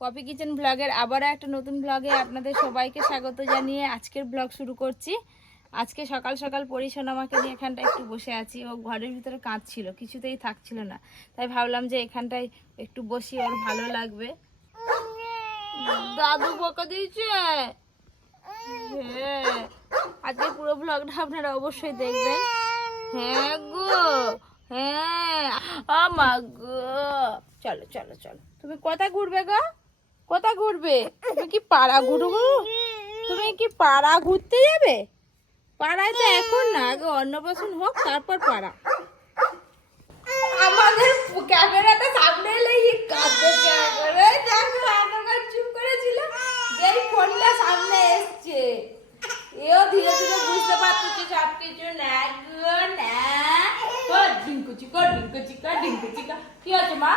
Poppy kitchen ব্লগের আবারও একটা নতুন ব্লগে আপনাদের সবাইকে স্বাগত জানিয়ে আজকের ব্লগ শুরু করছি। আজকে সকাল সকাল পরিশোনা আমাকে নিয়ে এখানটা একটু বসে আছি ও ঘরের ভিতরে কাঁদছিল, কিছুতেই থাকছিল না। তাই ভাবলাম যে এখানটায় একটু বসি ওর ভালো লাগবে। দাদু বকা দিয়েছে? হ্যাঁ আজকে পুরো ব্লগটা আপনারা অবশ্যই দেখবেন। হ্যাঁ গো হ্যাঁ আমা গো। চলো চলো চলো। তুমি কোথায় ঘুরবে গো? কোথায় ঘুরবে? তুমি কি পাড়া ঘুরবো তুমি কি পাড়া ঘুরতে যাবে? পাড়ায় তো এখন না, আগে অন্নপ্রাশন হোক, তারপর পাড়া। আমাদের ক্যামেরাটা সামনে এলে কাঁদতে করে দেখো আমরা চুপ করেছিল, যেই ফোনটা সামনে এসছে। এও ধীরে ধীরে বুঝতে পারতেছে সব কিছু না গো না ও, ডিঙ্কু চিকা ডিঙ্কু চিকা ডিঙ্কু চিকা। কি আছে মা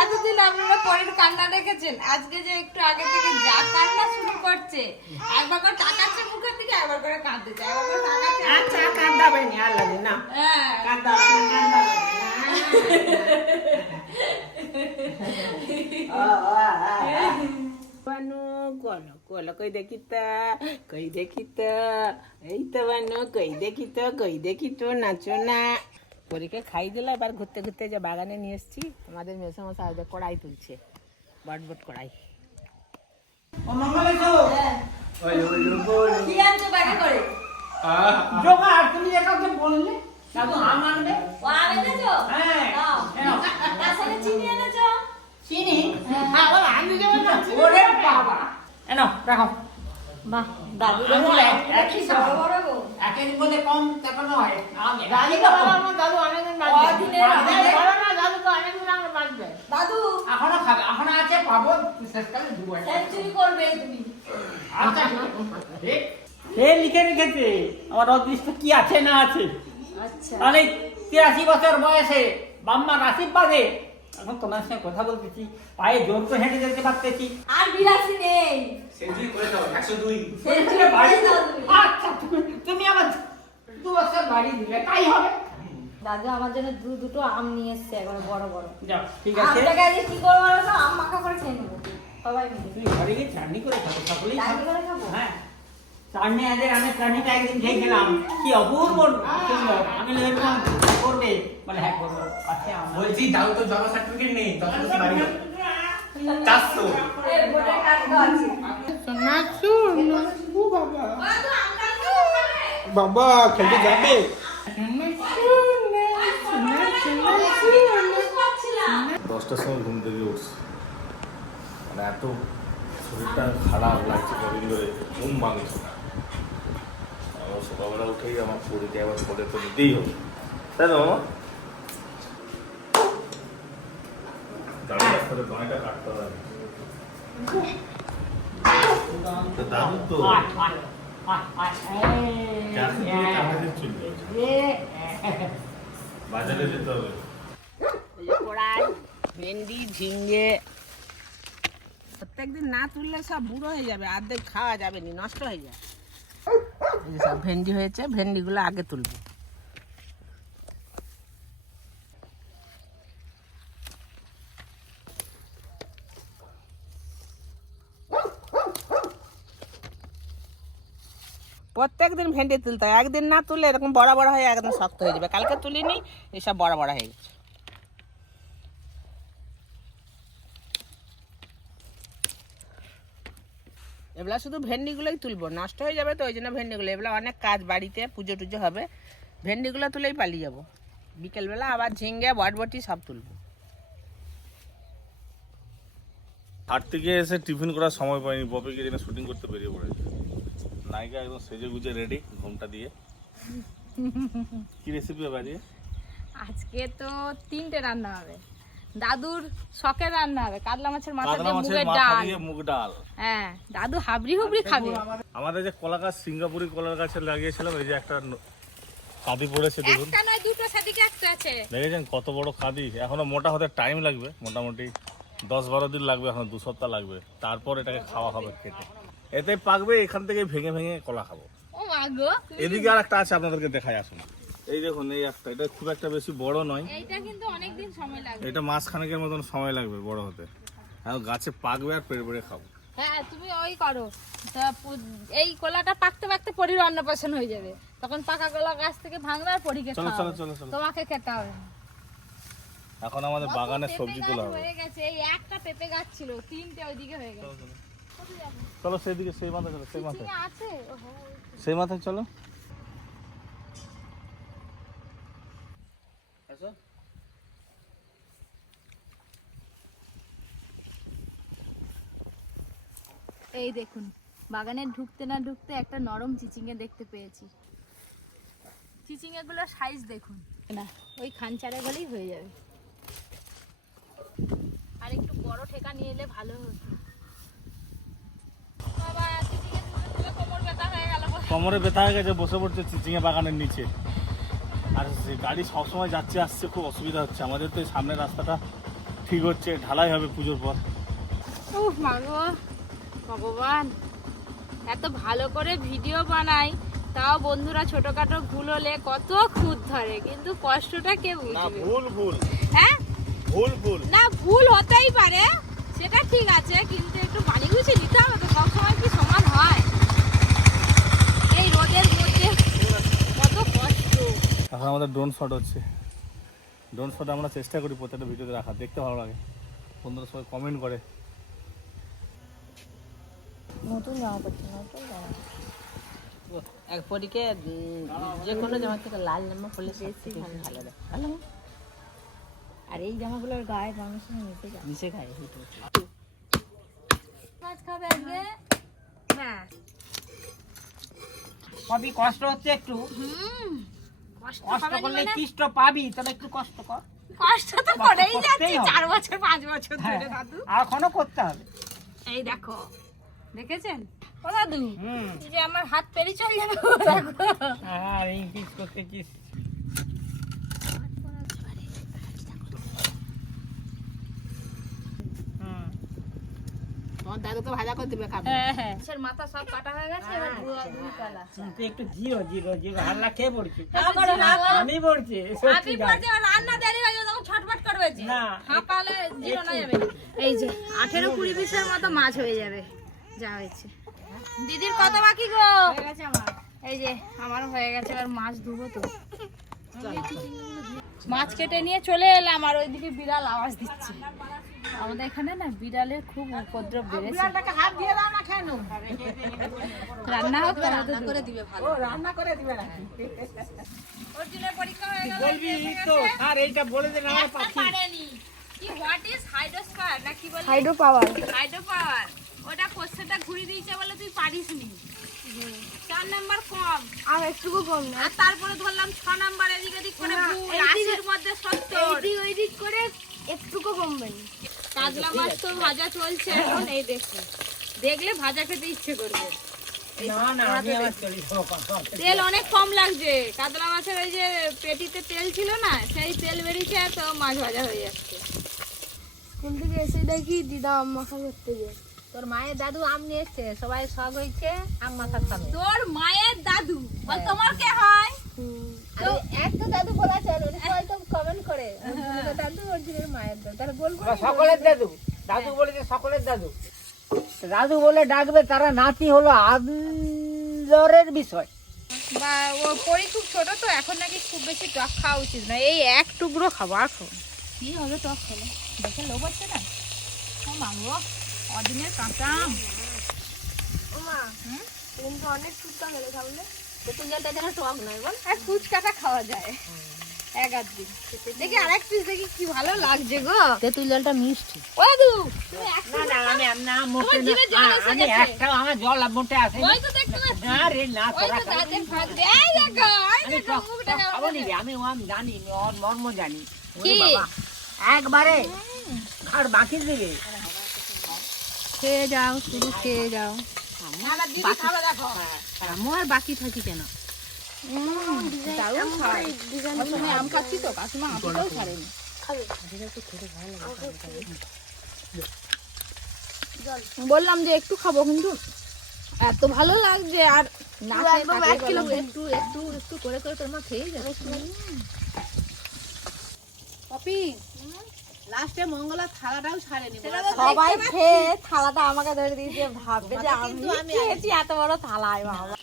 এতদিন আপনারা পরের কান্না রেখেছেন আজকে যে একটু আগে থেকে যা কান্না শুরু করছে একবার করে তাকাচ্ছে মুখের দিকে একবার করে কাঁদতেছে একবার করে তাকাচ্ছে আচ্ছা কান্দাবে না আর লাগে না। হ্যাঁ। কান্দাবে না কান্দাবে বানু। কোলো কোলো কই দেখি তো কই দেখি তো এই তো বানু কই দেখিত কই দেখি তো নাচো না। পরীকে খাই দিল এবার ঘুরতে ঘুরতে যে বাগানে নিয়ে এসছি আমাদের মেসমশা যে কড়াই তুলছে বট বট কড়াই হ্যাঁ হ্যাঁ। বাহ দাদু একের বলে কম তখন হয় দাদু তো আমার দাদু অনেকদিন তো বাঁচবে দাদু এখনও খাবে এখনও আছে পাবো। শেষকালে দুবো সেঞ্চুরি করবে তুমি। আচ্ছা। সে লিখে রেখেছে। আমার অদৃষ্ট কি আছে না আছে। আচ্ছা। তাহলে তিরাশি বছর বয়সে বাম্মার আশীর্বাদে এখন তোমার সঙ্গে কথা বলতেছি। পায়ে জোর করে হেঁটে যেতে পারতেছি। আর বিলাসী নেই। সেঞ্চুরি করে দাও একশো দুই। সেঞ্চুরি বাড়ি দাও আচ্ছা তুমি- তুমি আমার দু বছর বাড়ি দিলে তাই হবে। দাদু আমার জন্য দু দুটো আম নিয়ে এসছে একবার বড় বড়। যাও ঠিক আছে। আমটাকে আজকে কি করব বলো আম মাখা করে খেয়ে নেব। সবাই মিলে। তুই ঘরে গিয়ে চাটনি করে খাব সকলেই চাটনি করে খাব? হ্যাঁ। চাটনি আজের আমি চাটনিটা একদিন খেয়েছিলাম কি অপূর্ব আমি। এরকম করবে। বলে হ্যাঁ করব। আচ্ছা বলছি দাও তো জন্ম সার্টিফিকেট নেই তখন কি বাড়ি? চারশো। বাবা। খেলতে যাবে? দশটার সময় ঘুম থেকে উঠছি। মানে এত শরীরটা খারাপ লাগছে কদিন ধরে ঘুম ভাঙছে না। আবার সকালবেলা উঠেই আমার শরীরকে আবার পরে তো নিতেই হবে। তাই তো মামা দাঁড়িয়ে রাস্তাতে দড়িটা কাটতে হবে তো দাদু তো আয়, আয়, আয়, আয়, এই, এ, বাজারে যেতে হবে। কড়াই ভেন্ডি ঝিঙ্গে প্রত্যেকদিন না তুললে সব বুড়ো হয়ে যাবে অর্ধেক খাওয়া যাবে না নষ্ট হয়ে যায়। সব ভেন্ডি হয়েছে ভেন্ডিগুলো আগে তুলবো। প্রত্যেকদিন ভেন্ডি তুলতে হয়। একদিন না তুললে এরকম বড় বড় হয়ে একদম শক্ত হয়ে যাবে। কালকে তুলিনি, এসব বড় বড় হয়ে গেছে। এগুলা শুধু ভেন্ডিগুলোই তুলবো, নষ্ট হয়ে যাবে তো, ওই জন্য ভেন্ডিগুলো। এগুলো অনেক কাজ বাড়িতে পুজো টুজো হবে, ভেন্ডিগুলো তুলেই পালিয়ে যাব। বিকেলবেলা আবার ঝিঙ্গে, বটবটি সব তুলবো। হাট থেকে এসে টিফিন করার সময় পাইনি বপিকে জেনে শুটিং করতে বেরিয়ে পড়েছে। নায়িকা একদম সেজে গুজে রেডি ঘুমটা দিয়ে। কি রেসিপি হবে আজকে? আজকে তো তিনটে রান্না হবে। দাদুর শখের রান্না হবে কাতলা মাছের মাথা দিয়ে মুগের ডাল। মুগ ডাল। হ্যাঁ দাদু হাবড়ি হুবড়ি খাবে। আমাদের যে কলা গাছ সিঙ্গাপুরি কলার গাছে লাগিয়েছিলাম এই যে একটা কাঁদি পড়েছে দেখুন। একটা নয় দুটো সেদিকে একটা আছে। দেখেছেন কত বড় কাঁদি এখনও মোটা হতে টাইম লাগবে মোটামুটি দশ বারো দিন লাগবে এখন দু সপ্তাহ লাগবে। তারপর এটাকে খাওয়া হবে কেটে এতে পাকবে এখান থেকে ভেঙে ভেঙে কলা খাব। এদিকে আর একটা আছে আপনাদেরকে দেখায় আসুন। এই দেখুন এই একটা এটা খুব একটা বেশি বড় নয়। এইটা কিন্তু অনেকদিন সময় লাগবে। এটা মাস খানেকের মতন সময় লাগবে বড় হতে। আর গাছে পাকবে আর পেড়ে পেড়ে খাব। হ্যাঁ তুমি ওই করো। এই কলাটা পাকতে পাকতে পরির অন্নপ্রাশন হয়ে যাবে। তখন পাকা কলা গাছ থেকে ভাঙবে আর পরীকে চলো চলো চলো চলো। তোমাকে খেতে হবে এখন আমাদের বাগানে সবজি তোলা হবে। হয়ে গেছে এই একটা পেঁপে গাছ ছিল তিনটে ওইদিকে হয়ে গেছে। চলো সেইদিকে সেই মাথায় চলো সেই মাথায়। চিচিঙ্গা আছে? ওহো সেই মাথায় চলো। এই দেখুন বাগানে ঢুকতে না ঢুকতে একটা নরম চিচিঙ্গা দেখতে পেয়েছি। চিচিঙ্গা গুলো সাইজ দেখুন। না ওই খানচারে গলেই হয়ে যাবে। আর একটু বড় ঠেকা নিয়ে এলে ভালো হতো। কোমরে ব্যথা হয়ে গেছে বসে পড়ছে চিচিঙে বাগানের নিচে। আর গাড়ি সবসময় যাচ্ছে আসছে খুব অসুবিধা হচ্ছে। আমাদের তো এই সামনের রাস্তাটা ঠিক হচ্ছে ঢালাই হবে পুজোর পর। ভগবান। এত ভালো করে ভিডিও বানাই তাও বন্ধুরা ছোটখাটো ভুল হলে কত খুঁত ধরে কিন্তু কষ্টটা কে না বুঝবে ভুল ভুল। হ্যাঁ? ভুল ভুল। না ভুল হতেই পারে সেটা ঠিক আছে কিন্তু একটু বাড়ি গুছিয়ে নিতে হবে তো সবসময় কি সমান হয় এই রোদের মধ্যে কত কষ্ট এখন আমাদের ড্রোন শট হচ্ছে। ড্রোন শট আমরা চেষ্টা করি প্রত্যেকটা ভিডিওতে রাখা দেখতে ভালো লাগে। বন্ধুরা সবাই কমেন্ট করে। এক পরীকে যে কোনো জামা থেকে লাল জামা পরলে সব থেকে ভালো। দেয়। ভালো আর এই জামাগুলোর গায়ে মানুষের মিশে যায় মিশে খায় মাছ খাবে আজকে? হ্যাঁ। কবি কষ্ট হচ্ছে একটু। হুম। কষ্ট কষ্ট করলে মানে? পাবি তবে একটু কষ্ট কর। কষ্ট তো কষ্ট করেই যাচ্ছি চার বছর পাঁচ বছর হ্যাঁ ধরে দাদু। এখনও করতে হবে। এই দেখো দেখেছেন? ও দাদু হুম যে আমার হাত পেরিয়ে চলে যাবে আর এই পিস করতেছিস ভাজা করে দিবে খাবে। হ্যাঁ হ্যাঁ। মাথা সব কাটা হয়ে গেছে এবার ধুই তুই একটু হাল্লা খেয়ে পড়ছি। আমি পড়ছি পড়ছে রান্না দেরি হয়ে যাবে তখন ছটফট করবে যে না। হাঁপালে জিরো না যাবে। এই যে আঠেরো কুড়ি পিসের মতো মাছ হয়ে যাবে যা হয়েছে। দিদির কত বাকি গো? এই যে আমার হয়ে গেছে এবার মাছ ধুবো তো। মাছ কেটে নিয়ে চলে এলাম আর ওইদিকে বিড়াল আওয়াজ দিচ্ছে। আমাদের এখানে না বিড়ালের খুব উপদ্রব বেড়েছে। না রান্না হোক রান্না করে দিবে ভালো। রান্না করে দিবে নাকি? অর্জুনের পরীক্ষা হয়ে গেল বলবি তো আর এইটা বলে দে না পাখি। পারেনি। কি হোয়াট ইজ হাইড্রোস্পার না কি বলে হাইড্রো পাওয়ার হাইড্রো পাওয়ার ওটা কোশ্চেনটা ঘুরিয়ে দিয়েছে বলে তুই পারিস নি। চার নাম্বার কম। আর একটুকু কম না। আর তারপরে ধরলাম ছ নাম্বার এদিক এদিক করে না, ভুল আশির মধ্যে সত্তর। এইদিক ওইদিক করে একটুকু কমবেন কাতলা মাছ তো ভাজা চলছে এখন এই দেখো দেখলে ভাজা খেতে ইচ্ছে করবে। না না আমি আবার চলি তেল অনেক কম লাগছে। কাতলা মাছের ওই যে পেটিতে তেল ছিল না সেই তেল বেরিয়েছে তো মাছ ভাজা হয়ে যাচ্ছে। স্কুল থেকে এসে দেখি দিদা আম মাখা করতে যায়। তোর মায়ের দাদু আম নিয়ে এসছে সবাই শখ হয়েছে আম মাথা খাবে তোর মায়ের দাদু বল তোমার কে হয়? তো দাদু বলা চলে উনি সবাই কমেন্ট করে। দাদু অর্জুনের মায়ের দাদু। তাহলে বলব সকলের দাদু। দাদু বলেছে সকলের দাদু। দাদু বলে ডাকবে তারা নাতি হলো আদরের বিষয়। বা ও পরি খুব ছোট তো এখন নাকি খুব বেশি টক খাওয়া উচিত না এই এক টুকরো খাব আর কি হবে টক খেলে দেখে লোভ হচ্ছে না? ও মাগো অদিনের কাঁচা মা অনেক ফুচকা খেলে তাহলে? তেঁতুল জলটা যেন টক নয় বল। আর ফুচকাটা খাওয়া যায়। এক আধ দিন। দেখি আর এক পিস দেখি কি ভালো লাগছে গো। তেঁতুল জলটা মিষ্টি। ও না আমি না মোটে আমি। আমার জল মোটে আসে ওই তো দেখতে পাচ্ছি। না রে না তোরা দাঁতের ফাঁক দিয়ে এই দেখো আমি দেখো মুখটা খাব হয়েছে। আমি ওম জানি ওর মর্ম জানি। কি? একবারে আর বাকি দিবে। খেয়ে যাও শুধু খেয়ে যাও। আমু আর বাকি থাকি কেন? দারুণ খায় প্রথমে আম খাচ্ছি তো কাকিমা আমিটাও ছাড়েনি। বললাম যে একটু খাব কিন্তু। এত ভালো লাগছে আর না খেয়ে। একটু একটু একটু করে করে তোর মা পপি লাস্টে মঙ্গলা থালাটাও ছাড়েনি সবাই খেয়ে থালাটা আমাকে ধরে দিয়েছে ভাববে যে আমি খেয়েছি এত বড় থালায় বাবা।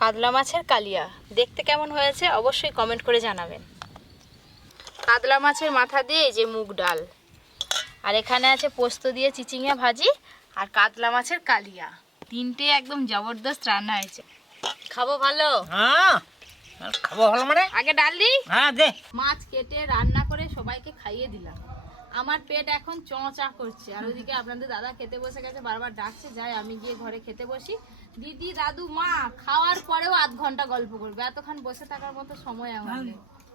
কাতলা মাছের কালিয়া দেখতে কেমন হয়েছে অবশ্যই কমেন্ট করে জানাবেন। কাতলা মাছের মাথা দিয়ে যে মুগ ডাল আর এখানে আছে পোস্ত দিয়ে চিচিঙা ভাজি আর কাতলা মাছের কালিয়া। তিনটে একদম জবরদস্ত রান্না হয়েছে। খাব ভালো? হ্যাঁ। খাব ভালো মানে? আগে ডাল দিই হ্যাঁ দে। মাছ কেটে রান্না করে সবাইকে খাইয়ে দিলাম। আমার পেট এখন চঁচা করছে। আর ওইদিকে আপনাদের দাদা খেতে বসে গেছে বারবার ডাকছে যাই আমি গিয়ে ঘরে খেতে বসি। দিদি দাদু মা খাওয়ার পরেও আধ ঘণ্টা গল্প করবে। এতক্ষণ বসে থাকার মতো সময় আমার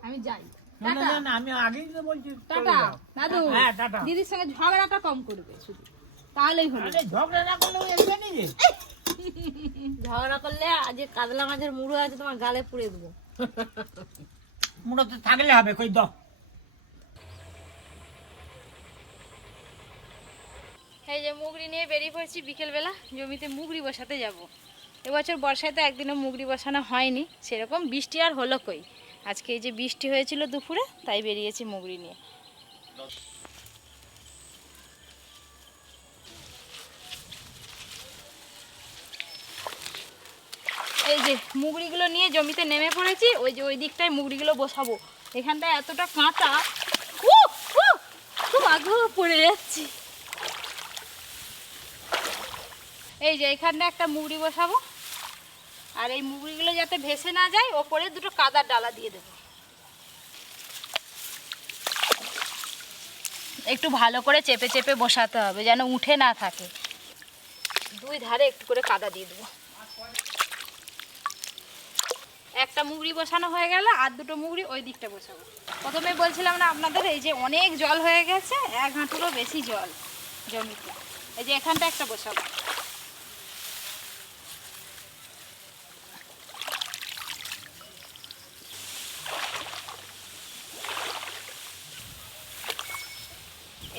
আমি যাই। আমি আগেই তো বলছি টাটা। দাদু হ্যাঁ, দিদির সঙ্গে ঝগড়াটা কম করবে শুধু। তাহলেই হলো। ঝগড়া না করলে এসবে নিজে ঝগড়া করলে আজ কাতলা মাছের মুড়ো আছে তোমার গালে পুড়ে দেবো। মুড়ো তো থাকলে হবে কই দাও এই যে মুগরি নিয়ে বেরিয়ে পড়ছি বিকেলবেলা জমিতে মুগরি বসাতে যাব। এবছর বর্ষায় তো একদিনও মুগরি বসানো হয়নি সেরকম বৃষ্টি আর হলো কই। আজকে এই যে বৃষ্টি হয়েছিল দুপুরে তাই বেরিয়েছি মুগরি নিয়ে। এই যে মুগড়িগুলো নিয়ে জমিতে নেমে পড়েছি, ওই যে ওই দিকটায় মুগড়িগুলো বসাবো। এখানটায় এতটা কাঁচা খুব আগ্রহ পড়ে যাচ্ছি। এই যে এখানটা একটা মুগড়ি বসাবো। আর এই মুগড়িগুলো যাতে ভেসে না যায়, ওপরে দুটো কাদার ডালা দিয়ে দেবো। একটু ভালো করে চেপে চেপে বসাতে হবে, যেন উঠে না থাকে। দুই ধারে একটু করে কাদা দিয়ে দেবো। একটা মুগড়ি বসানো হয়ে গেল আর দুটো মুগড়ি ওই দিকটা বসাবো। প্রথমে বলছিলাম না আপনাদের, এই যে অনেক জল হয়ে গেছে, এক হাঁটুরও বেশি জল জমিতে। এই যে এখানটা একটা বসাবো।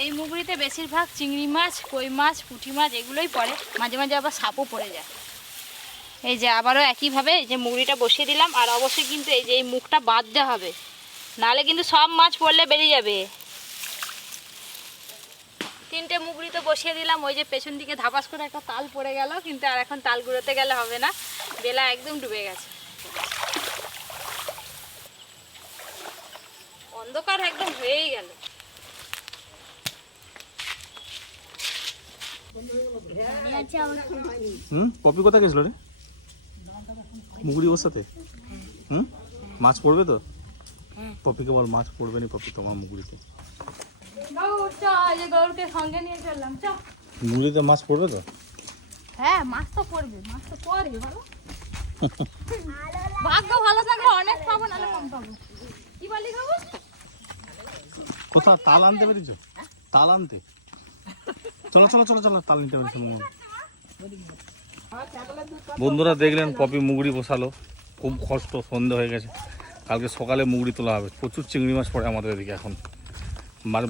এই মুগড়িতে বেশিরভাগ চিংড়ি মাছ, কই মাছ, পুঁটি মাছ, এগুলোই পড়ে। মাঝে মাঝে আবার সাপও পড়ে যায়। এই যে আবারও একইভাবে এই যে মুগরিটা বসিয়ে দিলাম আর অবশ্যই কিন্তু এই যে এই মুখটা বাঁধতে হবে। নাহলে কিন্তু সব মাছ পড়লে বেরিয়ে যাবে। তিনটে মুগরি তো বসিয়ে দিলাম ওই যে পেছন দিকে ধাপাস করে একটা তাল পড়ে গেল কিন্তু আর এখন তাল গুঁড়োতে গেলে হবে না। বেলা একদম ডুবে গেছে। অন্ধকার একদম হয়েই গেল। হুম? পপি কোথায় গেছিল রে? মুগুরি বসাতে? হুম? মাছ পড়বে তো? পপিকে বল মাছ পড়বে না পপি তোমার মুগুরিতে মুগুরিতে মাছ পড়বে তো? হ্যাঁ মাছ তো পড়বে মাছ তো পড়ে ভালো ভাগ্য ভালো থাকলে অনেক পাবো নাহলে কম পাবো। কি বলি খাব কোথাও তাল আনতে পেরেছ? তাল আনতে? চলো চলো চলো চলো তাল নিতে পেরেছ। বন্ধুরা দেখলেন পপি মুগুড়ি বসালো। খুব কষ্ট, সন্ধে হয়ে গেছে। কালকে সকালে মুগুড়ি তোলা হবে। প্রচুর চিংড়ি মাছ পড়ে আমাদের এদিকে এখন। মানে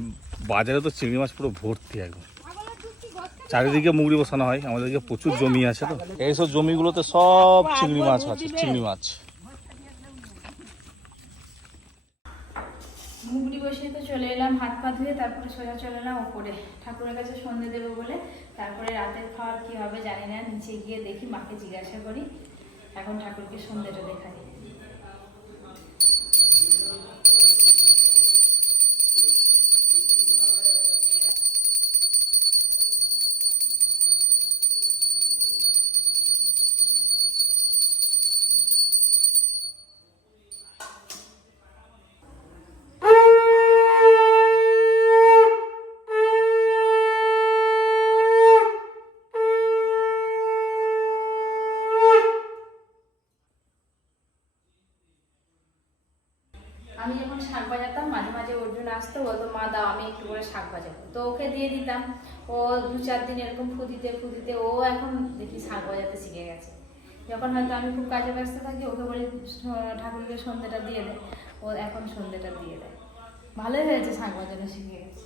বাজারে তো চিংড়ি মাছ পুরো ভর্তি একদম। চারিদিকে মুগড়ি বসানো হয়। আমাদের এদিকে প্রচুর জমি আছে তো। এইসব জমিগুলোতে সব চিংড়ি মাছ আছে, চিংড়ি মাছ। মুগড়ি বসিয়ে তো চলে এলাম, হাত পা ধুয়ে তারপরে সোজা চলে এলাম ওপরে। ঠাকুরের কাছে সন্ধে দেবো বলে, তারপরে রাতের খাওয়ার কী হবে জানি না, নিচে গিয়ে দেখি মাকে জিজ্ঞাসা করি। এখন ঠাকুরকে সন্ধ্যেটা দেখাই। ও দু চার দিন এরকম ফুদিতে ফুদিতে ও এখন দেখি শাক বাজাতে শিখে গেছে। যখন হয়তো আমি খুব কাজে ব্যস্ত থাকি, ওকে বলি ঠাকুরকে সন্ধ্যেটা দিয়ে দেয় ও এখন সন্ধ্যেটা দিয়ে দেয়। ভালোই হয়েছে শাক বাজানো শিখে গেছে।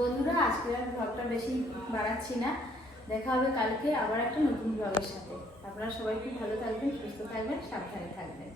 বন্ধুরা আজকে আর ব্লগটা বেশি বাড়াচ্ছি না। দেখা হবে কালকে আবার একটা নতুন ব্লগের সাথে। আপনারা সবাই খুব ভালো থাকবেন, সুস্থ থাকবেন, সাবধানে থাকবেন।